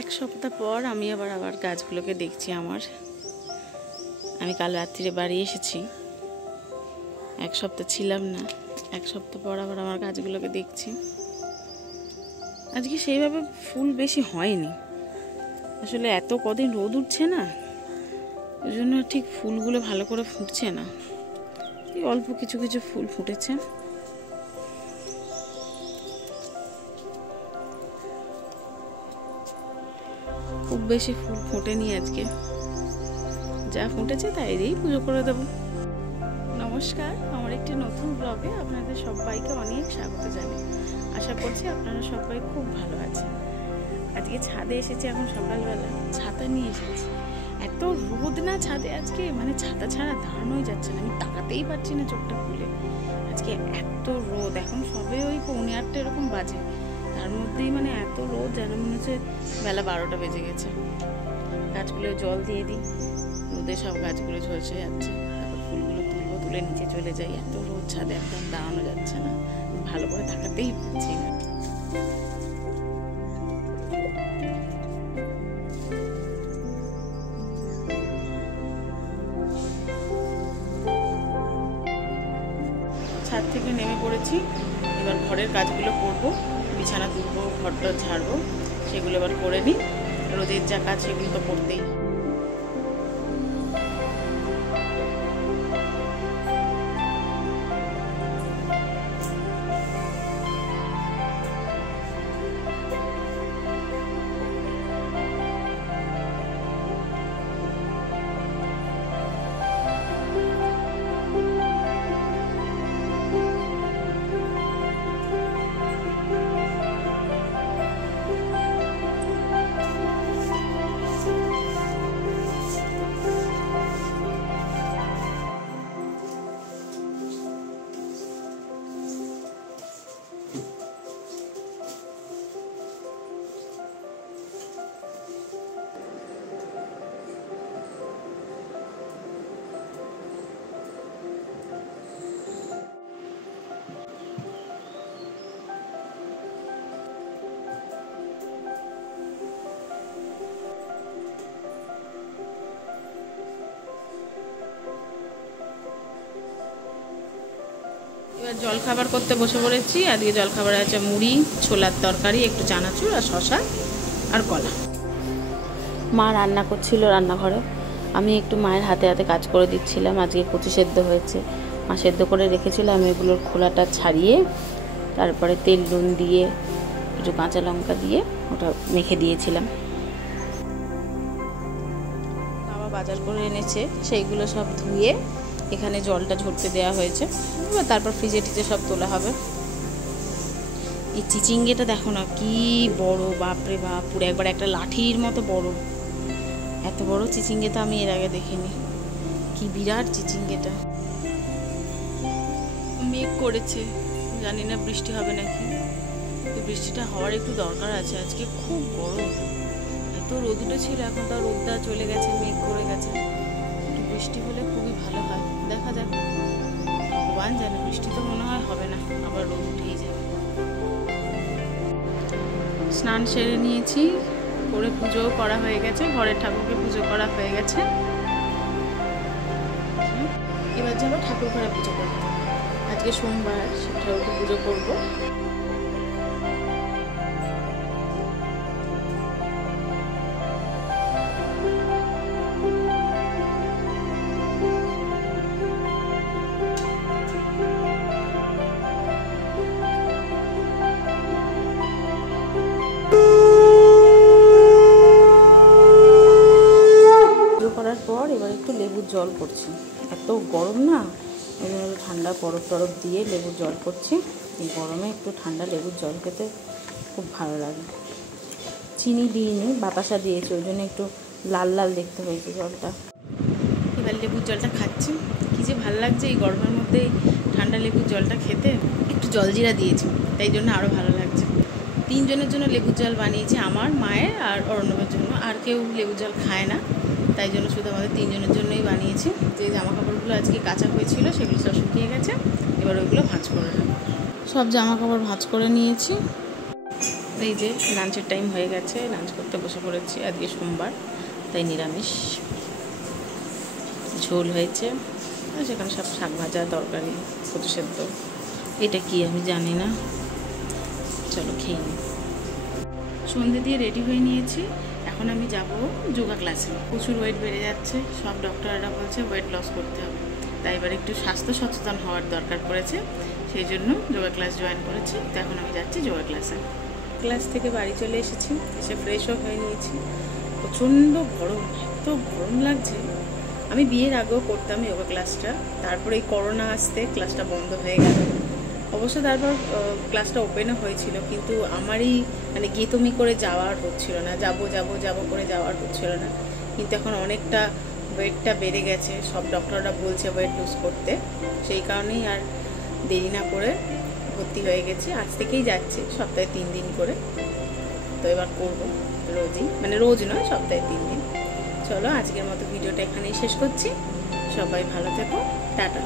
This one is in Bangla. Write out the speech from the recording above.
এক সপ্তাহ পর আমি আবার গাছগুলোকে দেখছি। আমি কাল রাত্রিরে বাড়ি এসেছি, এক সপ্তাহ ছিলাম না। এক সপ্তাহ পর আবার আমার গাছগুলোকে দেখছি। আজকে সেইভাবে ফুল বেশি হয়নি, আসলে এত কদিন রোদ উঠছে না, ওই জন্য ঠিক ফুলগুলো ভালো করে ফুটছে না। এই অল্প কিছু কিছু ফুল ফুটেছে। খুব বেশি ফুল ফোটেনি আজকে, যা ফুটেছে তাই দিয়েই পুজো করে দেবো। নমস্কার, আমার একটি নতুন ব্লগে আপনাদের সবাইকে অনেক স্বাগত জানাই। আশা করছি আপনারা সবাই খুব ভালো আছেন। আজকে ছাদে এসেছি, এখন সকালবেলা ছাতা নিয়ে এসেছি। এত রোদ না ছাদে আজকে, মানে ছাতা ছাড়া দাঁড়ানোই যাচ্ছে না, আমি তাকাতেই পারছি না চোখটা খুলে। আজকে এত রোদ, এখন সবে ওই 9:30 এরকম বাজে, তার মধ্যেই মানে এত রোদ যেন মনে হচ্ছে বেলা 12টা বেজে গেছে। গাছগুলো জল দিয়ে দিই, রোদে সব গাছগুলো ঝলসে যাচ্ছে। তারপর ফুলগুলো তুলে নিচে চলে যাই। এত রোদ ছাদে একদম দাঁড়ানো যাচ্ছে না, ভালো করে তাকাতেই পারছি না। ছাদ থেকে নেমে পড়েছি, এবার ঘরের কাজগুলো করব, বিছানা তুলবো, ঘরটা ঝাড়বো, সেগুলো এবার করে নিই। রোদের যা কাজ সেগুলো তো করতেই। এবার জলখাবার করতে বসে পড়েছি। আজকে জলখাবারে আছে মুড়ি, ছোলার তরকারি, একটু চানাচুর আর শশা আর কলা। মা রান্না করছিল রান্নাঘরে, আমি একটু মায়ের হাতে হাতে কাজ করে দিচ্ছিলাম। আজকে কচু সেদ্ধ হয়েছে, মা সেদ্ধ করে রেখেছিল, আমি এগুলোর খোলাটা ছাড়িয়ে তারপরে তেল নুন দিয়ে একটু কাঁচা লঙ্কা দিয়ে ওটা মেখে দিয়েছিলাম। বাবা বাজার করে এনেছে, সেইগুলো সব ধুয়ে এখানে জলটা ঝরতে দেওয়া হয়েছে, তারপর ফ্রিজে টিজে সব তোলা হবে। এই চিচিঙ্গেটা দেখো না কি বড়, বাপরে বাপ, পুরো একবার একটা লাঠির মতো বড়। এত বড় চিচিঙ্গে তো আমি এর আগে দেখিনি, কি বিরাট চিচিঙ্গেটা। মেঘ করেছে, জানি না বৃষ্টি হবে নাকি, তো বৃষ্টিটা হওয়ার একটু দরকার আছে। আজকে খুব গরম, এত রোদ উঠেছিল, এখন তো রোদটা চলে গেছে, মেঘ করে গেছে। একটু বৃষ্টি হলে খুবই ভালো হয়, দেখা যাক, ভগবান জানে। বৃষ্টি তো মনে হয় হবে না, আবার রোদ উঠেই যাবে। স্নান সেরে নিয়েছি, করে পুজোও করা হয়ে গেছে, ঘরের ঠাকুরকে পুজো করা হয়ে গেছে। এবার যাবো ঠাকুর ঘরে পুজো করতে। আজকে সোমবার, ঠাকুরকে পুজো করবো। করার পর এবার একটু লেবুর জল করছি, এত গরম না, ঠান্ডা বরফ টরফ দিয়ে লেবুর জল করছি। এই গরমে একটু ঠান্ডা লেবুর জল খেতে খুব ভালো লাগে। চিনি দিইনি, বাতাসা দিয়েছি, ওই জন্য একটু লাল লাল দেখতে হয়েছে জলটা। এবার লেবুর জলটা খাচ্ছি, কী যে ভালো লাগছে এই গরমের মধ্যে ঠান্ডা লেবুর জলটা খেতে। একটু জলজিরা দিয়েছি, তাই জন্য আরও ভালো লাগছে। 3 জনের জন্য লেবুর জল বানিয়েছি, আমার, মায়ের আর অর্ণবের জন্য। আর কেউ লেবুর জল খায় না, তাই জন্য শুধু আমাদের 3 জনের জন্যই বানিয়েছি। যে জামা কাপড়গুলো আজকে কাঁচা হয়েছিল সেগুলো সব শুকিয়ে গেছে, এবার ওইগুলো ভাঁজ করে নেব। সব জামা কাপড় ভাঁজ করে নিয়েছি। এই যে লাঞ্চের টাইম হয়ে গেছে, লাঞ্চ করতে বসে পড়েছি। আজকে সোমবার, তাই নিরামিষ। ঝোল হয়েছে, আর সেখানে সব শাক ভাজা, তরকারি, কচু সেদ্ধ। এটা কি আমি জানি না, চলো খেয়ে নিই। সন্ধে দিয়ে রেডি হয়ে নিয়েছি। এখন আমি যাব যোগা ক্লাসে। প্রচুর ওয়েট বেড়ে যাচ্ছে, সব ডক্টররা বলছে ওয়েট লস করতে হবে, তাই এবার একটু স্বাস্থ্য সচেতন হওয়ার দরকার পড়েছে, সেই জন্য যোগা ক্লাস জয়েন করেছি। তো এখন আমি যাচ্ছি যোগা ক্লাসে। ক্লাস থেকে বাড়ি চলে এসেছি, এসে ফ্রেশও হয়ে নিয়েছি। প্রচণ্ড গরম, এত গরম লাগছে। আমি বিয়ের আগেও করতাম যোগা ক্লাসটা, তারপরে এই করোনা আসতে ক্লাসটা বন্ধ হয়ে গেল। অবশ্য তারপর ক্লাসটা ওপেনও হয়েছিল, কিন্তু আমারই মানে গেতমি করে যাওয়ার হচ্ছিল না, যাব করে যাওয়ার হচ্ছিল না। কিন্তু এখন অনেকটা ওয়েটটা বেড়ে গেছে, সব ডক্টররা বলছে ওয়েট লুজ করতে, সেই কারণেই আর দেরি না করে ভর্তি হয়ে গেছি। আজ থেকেই যাচ্ছি, সপ্তাহে 3 দিন করে। তো এবার করবো রোজই, মানে রোজ নয়, সপ্তাহে 3 দিন। চলো আজকের মতো ভিডিওটা এখানেই শেষ করছি। সবাই ভালো থেকো, টাটা।